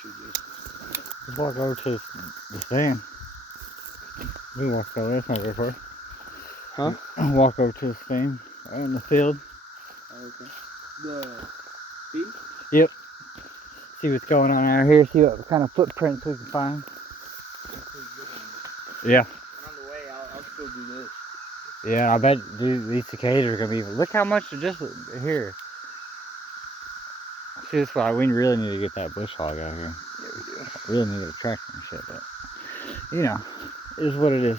should just walk over to the stand. We walk over there, it's not very far. Huh? Walk over to the stand in the field. Oh, okay. The feed? Yep. See what's going on out here, see what kind of footprints we can find. Yeah. And on the way, I'll still do this. Yeah, I bet these cicadas are gonna be. Look how much are just here. See, that's why we really need to get that bush hog out here. Yeah, we do. We really need to get a tractor and shit, but you know, it is what it is.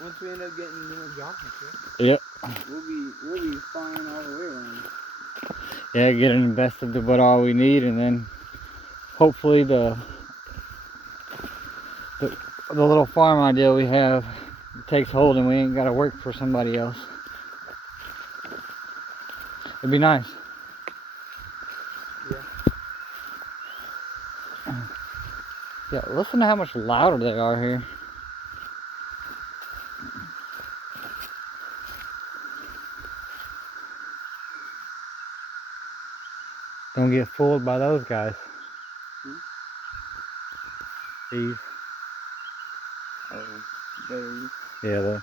Once we end up getting more jobs and shit. Yep. We'll be flying all the way around. Yeah, get invested to what all we need, and then hopefully the little farm idea we have takes hold, and we ain't got to work for somebody else. It'd be nice. Yeah. Yeah, listen to how much louder they are here. Don't get fooled by those guys. These. Oh, those. Yeah,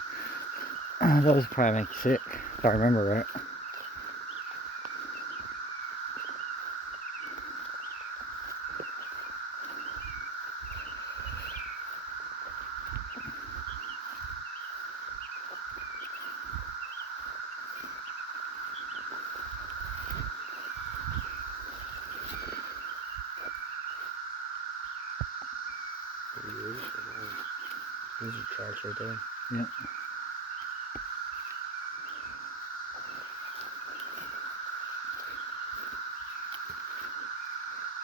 those probably make you sick, if I remember right. Those are tracks right there. Yeah.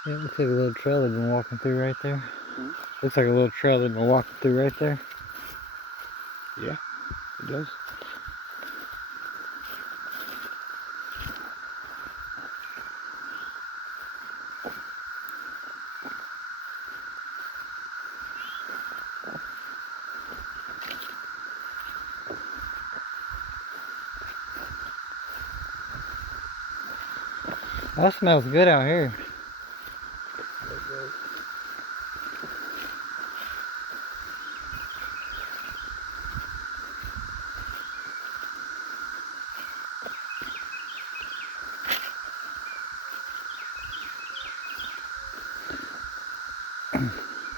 Yeah, it looks like a little trail they've been walking through right there. Hmm? Looks like a little trail they've been walking through right there. Yeah, it does. That smells good out here.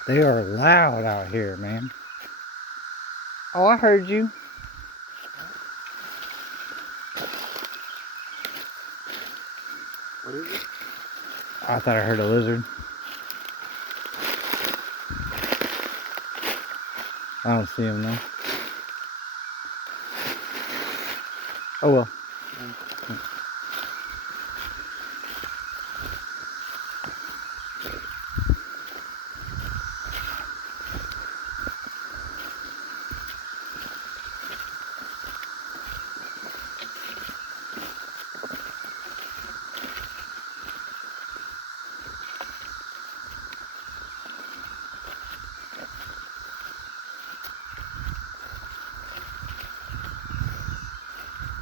They are loud out here, man. Oh, I heard you. What is it? I thought I heard a lizard. I don't see him though. Oh well.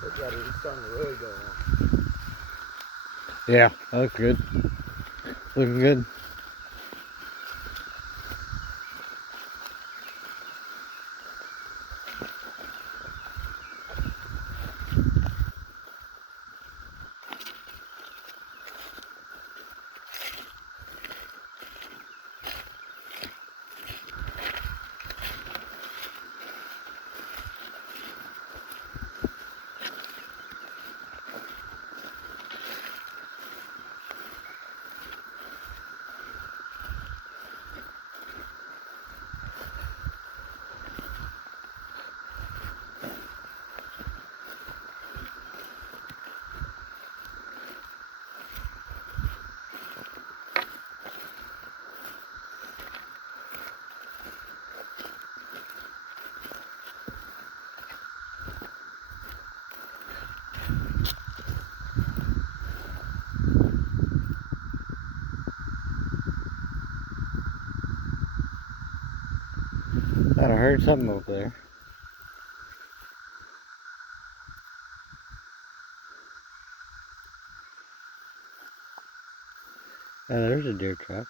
Look at it, it's starting to really go on. Yeah, that looks good. Looking good. Thought I heard something over there. Yeah, there's a deer trap.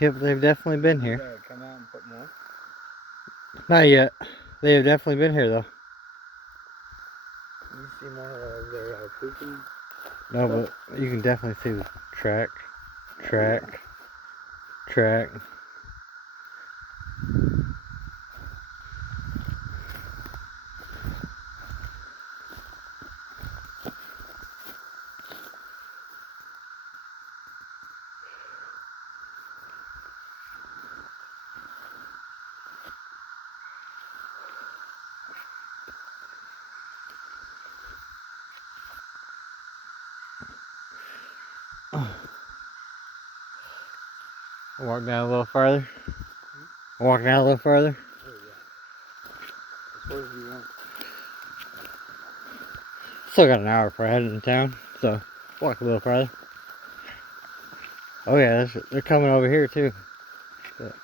Yep, they've definitely been You here. gotta come out and put more. Not yet. They have definitely been here though. You see more of their pooping? No, but you can definitely see the track. Track. Track. Walk down a little farther. Walk down a little further. Oh yeah. As far as you want. Still got an hour before I head into town, so walk a little farther. Oh yeah, they're coming over here too. But,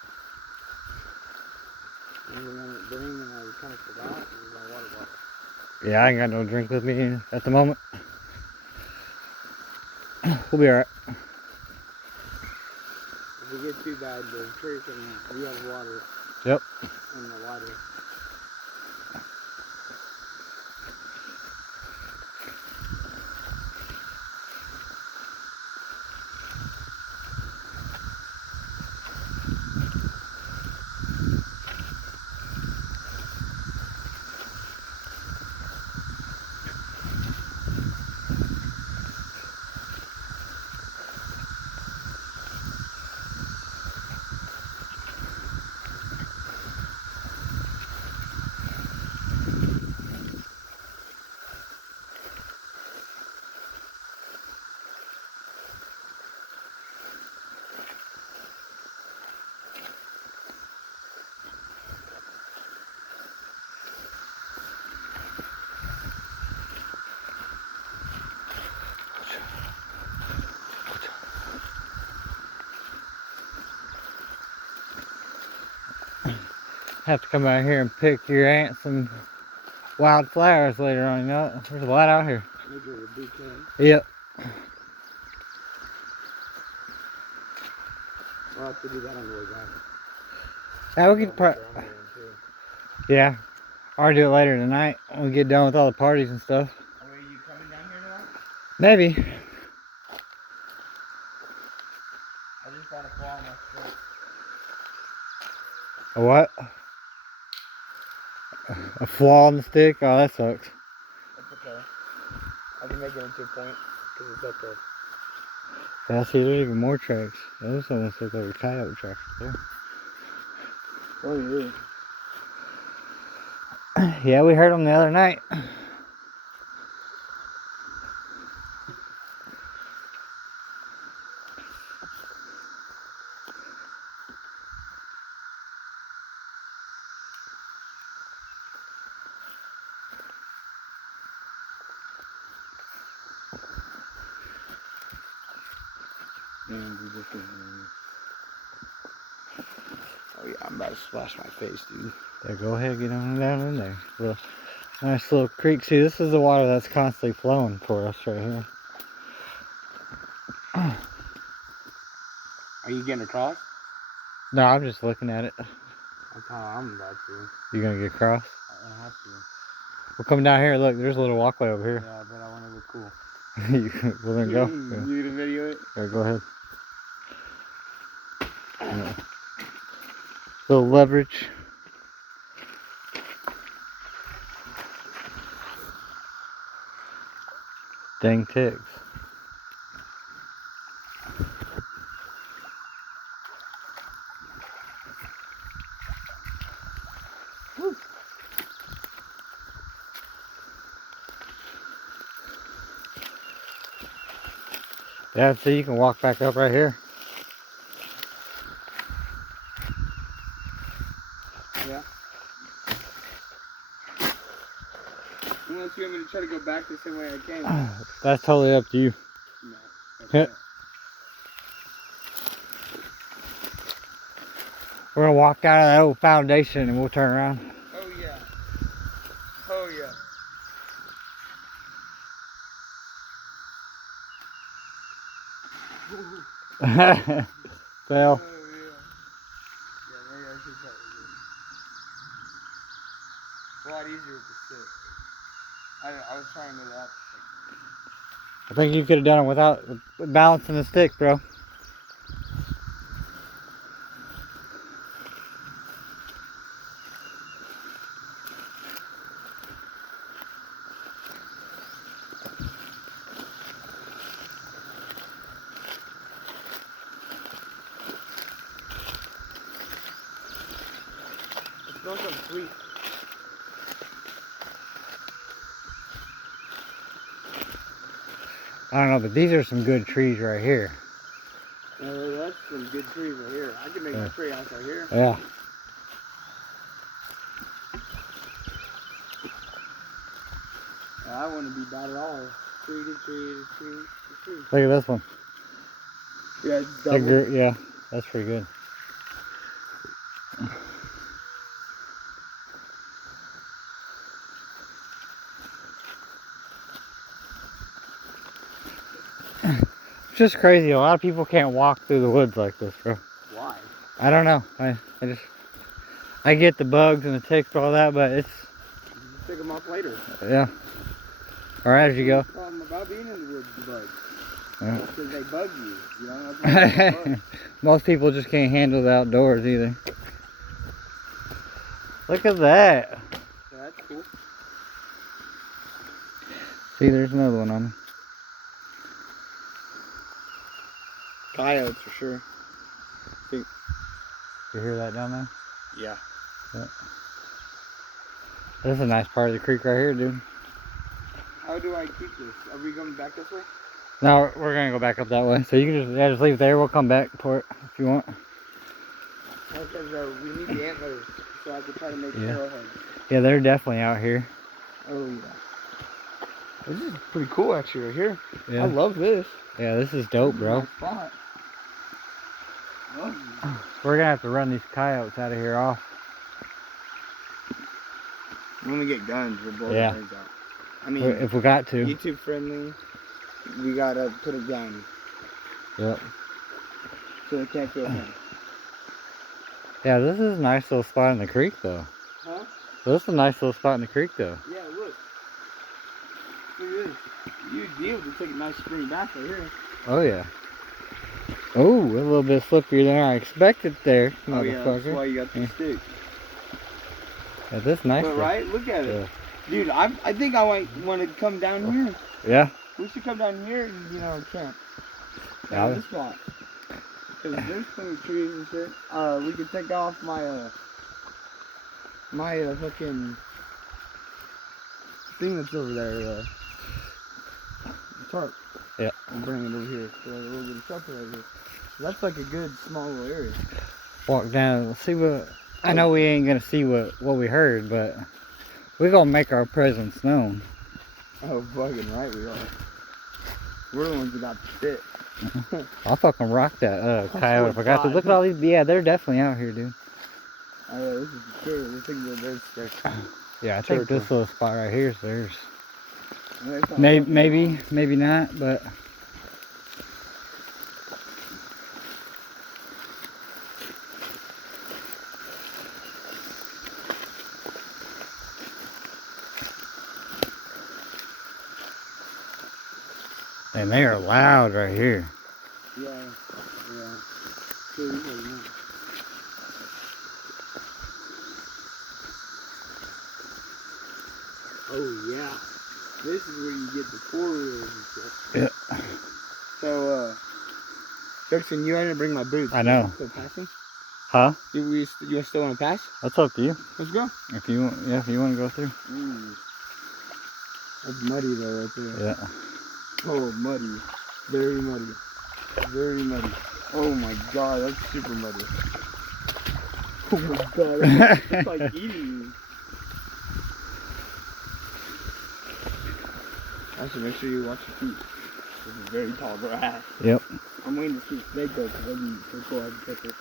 You want to bring and I kind of forgot. It was my water bottle. yeah, I ain't got no drink with me at the moment. We'll be alright. If we get too bad, the church and we have water. Yep. And the water. Have to come out here and pick your aunt some wild flowers later on, you know? There's a lot out here. Make it a bouquet. Yep. We'll have to do that on the way back. Yeah, we could yeah. Or do it later tonight when we get done with all the parties and stuff. Are you coming down here tonight? Maybe. I just got a flaw in my shirt. A what? A flaw in the stick? Oh, that sucks. That's okay. I can make it into a point because it's up there. Yeah, see, there's even more tracks. Those almost look like a coyote tracks there. Oh yeah. Yeah, we heard them the other night. Oh yeah, I'm about to splash my face, dude. Yeah, go ahead, get on down in there. Little, nice little creek. See, this is the water that's constantly flowing for us right here. Are you getting across? No, I'm just looking at it. That's how I'm about to. You gonna get across? I have to. We'll come down here. Look, there's a little walkway over here. Yeah, but I want to look cool. Well, then go. You gonna video it? Yeah, go ahead. Yeah. Little leverage. Dang ticks. Woo. Yeah, so you can walk back up right here. Yeah. Unless you want me to try to go back the same way I came. That's totally up to you. No. Yeah. We're gonna walk out of that old foundation and we'll turn around. Oh yeah. Oh yeah. Fell. Oh yeah. a lot easier with the stick. I was trying to do that. I think you could have done it without balancing the stick, bro. It smells so sweet. I don't know, but these are some good trees right here. That's some good trees right here. I could make a tree house right here. Yeah. I wouldn't be bad at all. Tree to tree to tree to tree. Look at this one. Yeah, it's double. Yeah, that's pretty good. It's just crazy. A lot of people can't walk through the woods like this, bro. Why? I don't know. I get the bugs and the ticks and all that, but it's... You pick them up later. Yeah. Or as you go. The problem about being in the woods, the bugs. Yeah. Because they bug you. You know, that's why they bug. Most people just can't handle the outdoors either. Look at that. Yeah, that's cool. See, there's another one on me. Coyotes for sure. You hear that down there? Yeah. This is a nice part of the creek right here, dude. How do I keep this? Are we going back this way? No, we're gonna go back up that way. So you can just leave it there. We'll come back for it if you want. Because we need the antlers, so I could try to make arrowheads. Yeah, they're definitely out here. Oh yeah. This is pretty cool actually right here. Yeah. I love this. Yeah, this is dope, bro. Nice spot. Love it. We're gonna have to run these coyotes out of here off. When we get guns, we'll blow Yeah. the guns out. I mean, If we got to. YouTube friendly, we gotta put a gun Yep. so they can't kill him. Yeah, this is a nice little spot in the creek, though. Huh? This is a nice little spot in the creek, though. Yeah, look. Look at this. You'd be able to take a nice spring bath right here. Oh, yeah. Oh, a little bit slipperier than I expected there, Oh yeah, that's motherfucker. why you got the stick. Yeah, this is nice. But though. right, look at it. Yeah. Dude, I think I might want to come down here. Yeah. We should come down here and, you know, camp. Yeah. Down this spot. Because there's plenty of trees and shit. We could take off my, fucking thing that's over there, tarp. Yeah. And bring it over here. So like a little bit of shelter right here. That's like a good small little area. Walk down and see what... I know we ain't gonna see what we heard, but we're gonna make our presence known. Oh, fucking right we are. We're the ones that got the shit. I'll fucking rock that coyote if I got to. Look at all these... Yeah, they're definitely out here, dude. Oh yeah, this is true. This thing there's Yeah, I think this little spot right here is theirs. Maybe, Maybe not, but... And they are loud right here. Yeah, yeah. Sure, you know. Oh yeah. This is where you get the 4-wheelers and stuff. Yeah. So, Jackson, you want to bring my boots? I know. Still passing? Huh? You still want to pass? That's up to you. Let's go. If you want, yeah, if you want to go through. That's muddy though, right there. Yeah. Oh, muddy. Very muddy. Very muddy. Oh my god, that's super muddy. Oh my god, it's like eating you. Actually, make sure you watch your feet. This is very tall grass. Yep. I'm waiting to see a snake though, because that'd be so cool. I can catch it.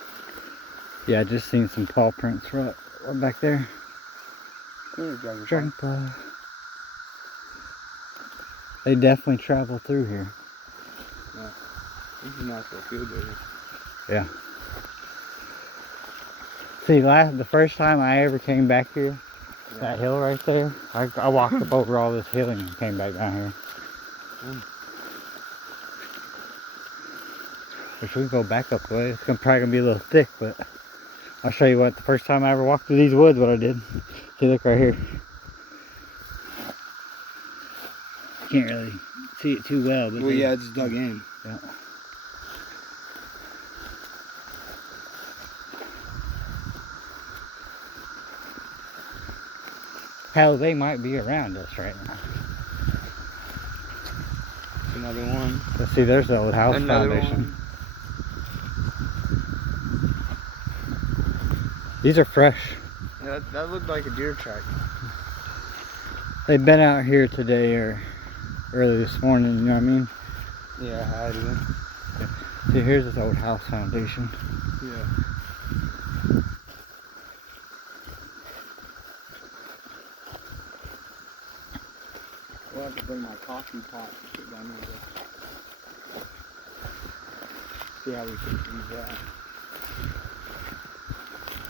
Yeah, I just seen some paw prints right back there. Dragonfly. They definitely travel through here. Yeah. This is a nice little field area. Yeah. See, the first time I ever came back here, Yeah. That hill right there. I walked up over all this hill and came back down here. Which we can go back up the way. It's probably gonna be a little thick, but I'll show you what the first time I ever walked through these woods, what I did. See, look right here. Can't really see it too well, but yeah, it's dug in. Yeah. Hell, they might be around us right now. Another one. Let's see, there's the old house Another foundation. one. These are fresh. Yeah, that looked like a deer track. They've been out here today or early this morning, you know what I mean? Yeah, I had it. See, here's this old house foundation. Yeah. We'll have to bring my coffee pot and sit down here. See how we can use that.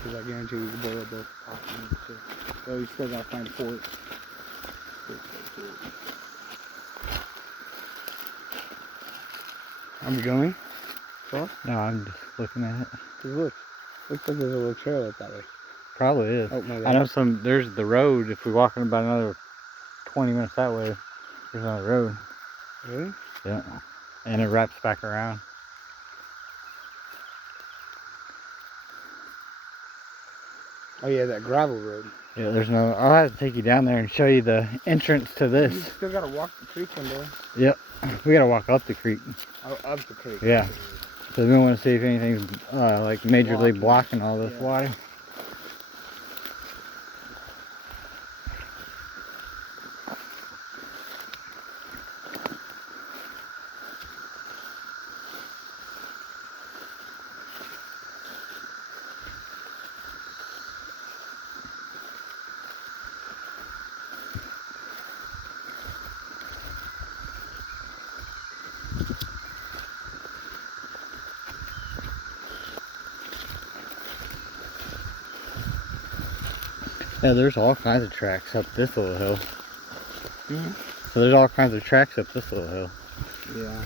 Because I guarantee we can boil both coffee and shit. Well, we still gotta find forks. Are we going? Huh? No, I'm just looking at it. Look. Looks like there's a little trail up that way. Probably is. Oh my God. I know there's the road. If we're walking about another 20 minutes that way, there's another road. Really? Yeah. And it wraps back around. Oh yeah, that gravel road. Yeah, there's no, I'll have to take you down there and show you the entrance to You this. still gotta walk the creek one day. Yep. We gotta walk up the creek. Oh, up the creek. Yeah. So we want to see if anything's like majorly blocking all this water. Yeah, there's all kinds of tracks up this little hill. So there's all kinds of tracks up this little hill. Yeah.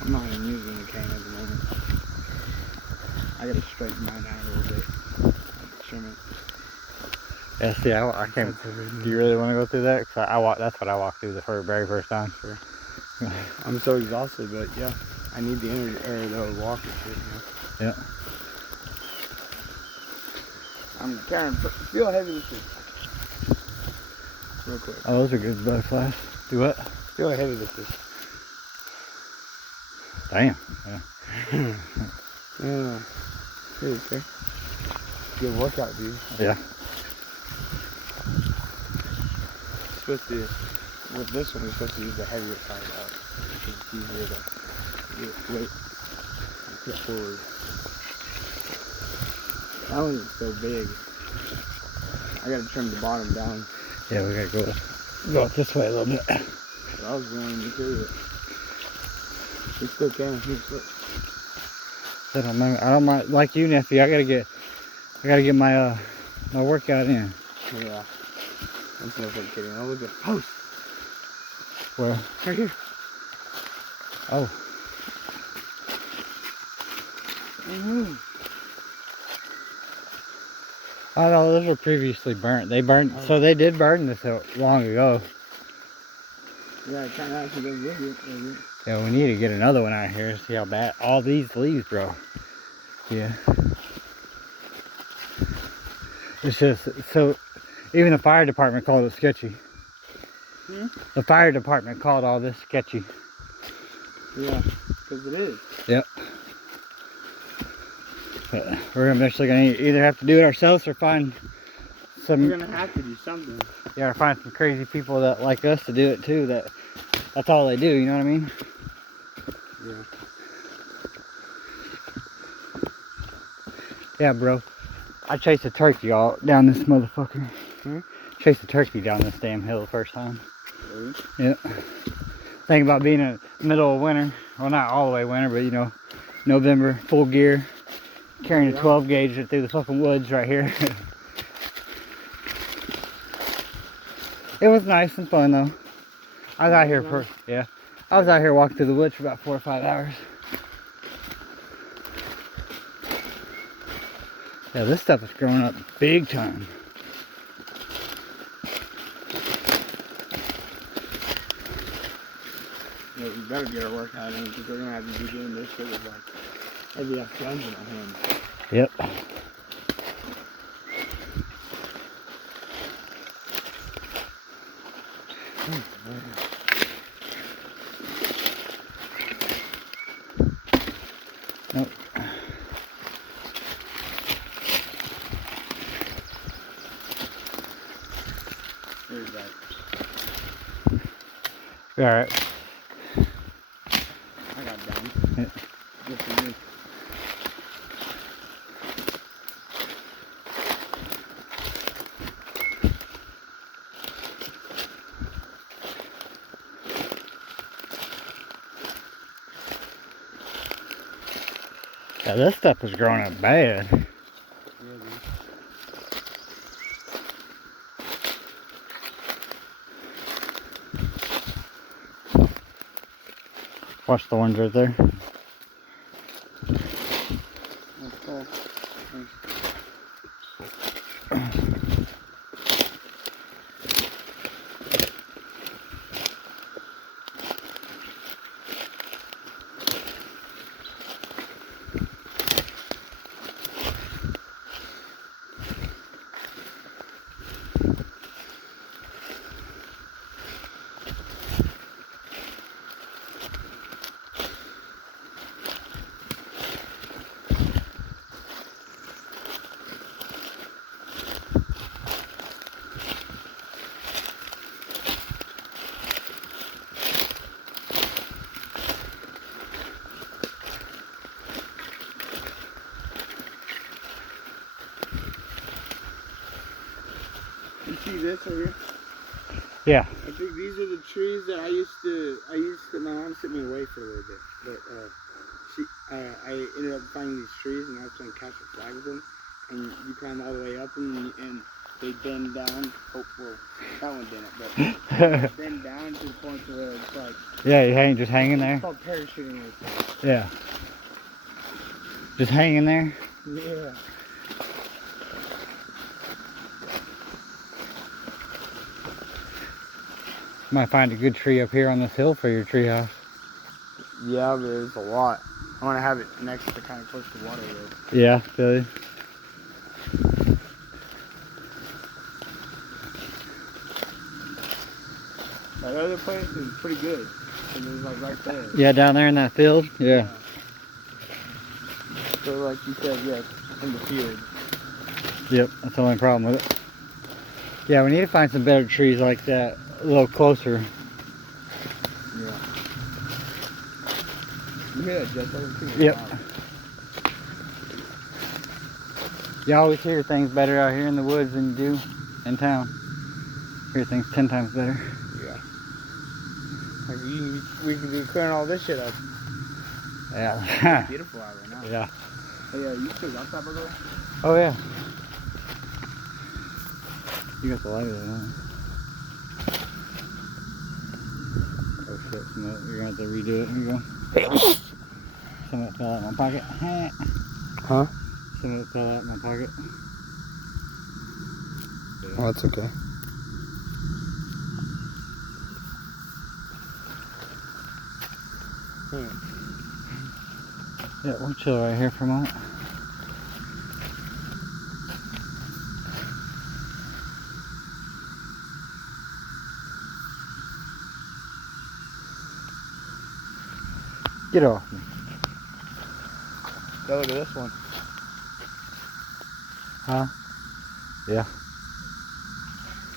I'm not even using the cane at the moment. I gotta straighten mine out a little bit. Trim it. Yeah, see, I can't. Do you really want to go through that? Cause that's what I walked through the very first time. Sure. I'm so exhausted, but yeah, I need the the walker shit, you know? Yeah. I'm carrying, feel heavy with this. Real quick. Oh, those are good butterflies. Do what? Feel heavy with this. Damn. Yeah. Yeah. Okay. Good workout, dude. Yeah. Supposed to, with this one, we're supposed to use the heavier side out. It's easier to get weight and put forward. That one is so big. I gotta trim the bottom down. Yeah, we gotta go up this way a little bit. But I was willing to do it. We still can. Here, look. I don't mind. Like you, nephew. I gotta get my my workout in. Yeah. That's no fun kidding. Oh, look at the post. Where? Right here. Oh. I know those were previously burnt. They burned, so they did burn this out long ago. Yeah, it kind of actually does look good. Yeah, we need to get another one out here. See how bad all these leaves, bro. Yeah. It's just so. Even the fire department called it sketchy. The fire department called all this sketchy. Yeah, because it is. Yep. But we're eventually gonna either have to do it ourselves or find some. We're gonna have to do something. Yeah, or find some crazy people that like us to do it too. That's all they do. You know what I mean? Yeah. Yeah, bro. I chased a turkey all down this motherfucker. Chased a turkey down this damn hill the first time. Really? Yep. Thing about being in the middle of winter. Well, not all the way winter, but you know, November, full gear. Carrying a 12 gauge through the fucking woods right here. It was nice and fun though. I was out here Nice? yeah. I was out here walking through the woods for about 4 or 5 hours. Yeah, this stuff is growing up big time. Yeah, we better get our workout in because we're gonna have to be doing this shit with like every have guns in our hands. Yep. Nope. Where's that? Alright. I got down. Yeah. Good for me. Yeah, this stuff is growing up bad. Yeah, dude. Watch the ones right there. That's cool. You see this over here? Yeah. I think these are the trees that I used to, my mom sent me away for a little bit, but I ended up finding these trees and I was trying to catch a flag with them, and you climb all the way up them and they bend down. Oh, well, that one didn't, but they bend down to the point where it's like, Yeah, you just hanging there? it's called parachuting right Yeah. Just hanging there? there. Yeah. Might find a good tree up here on this hill for your treehouse. Yeah, but it's a lot. I want to have it next to kind of close to water road. Yeah, Billy. That other place is pretty good. And it's like right there. Yeah, down there in that field? Yeah. So like you said, yes, in the field. Yep, that's the only problem with it. Yeah, we need to find some better trees like that a little closer. Yeah. You hear that jet over too? Yep. Wow. You always hear things better out here in the woods than you do in town. Hear things 10 times better. Yeah. Like we can be clearing all this shit up. Yeah. It's beautiful out right now. Yeah. Hey, you still got that, by the way? Oh yeah. You got the light there, huh? Oh shit, you're gonna have to redo it. Here you go. Some of it fell out of my pocket. Huh? Some of it fell out of my pocket. Oh, that's okay. Yeah, we'll chill right here for a moment. Get off me. Yeah, look at this one. Huh? Yeah.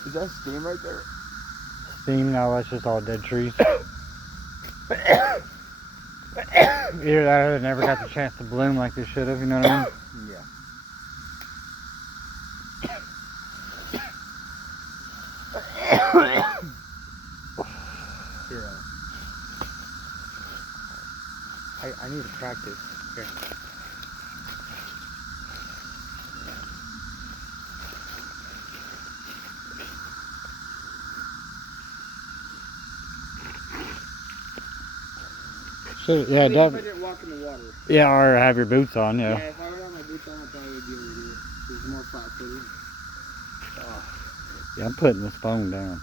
Is that steam right there? Steam? No, that's just all dead trees. Either that or they never got the chance to bloom like they should have, you know what I mean? Yeah. Yeah. I need to practice. Here. Should, yeah, I mean, if I definitely. didn't walk in the water. Yeah, or have your boots on, Yeah, yeah. if I would have my boots on, I probably would be able to do it. There's more flat footed. Yeah, I'm putting this phone down.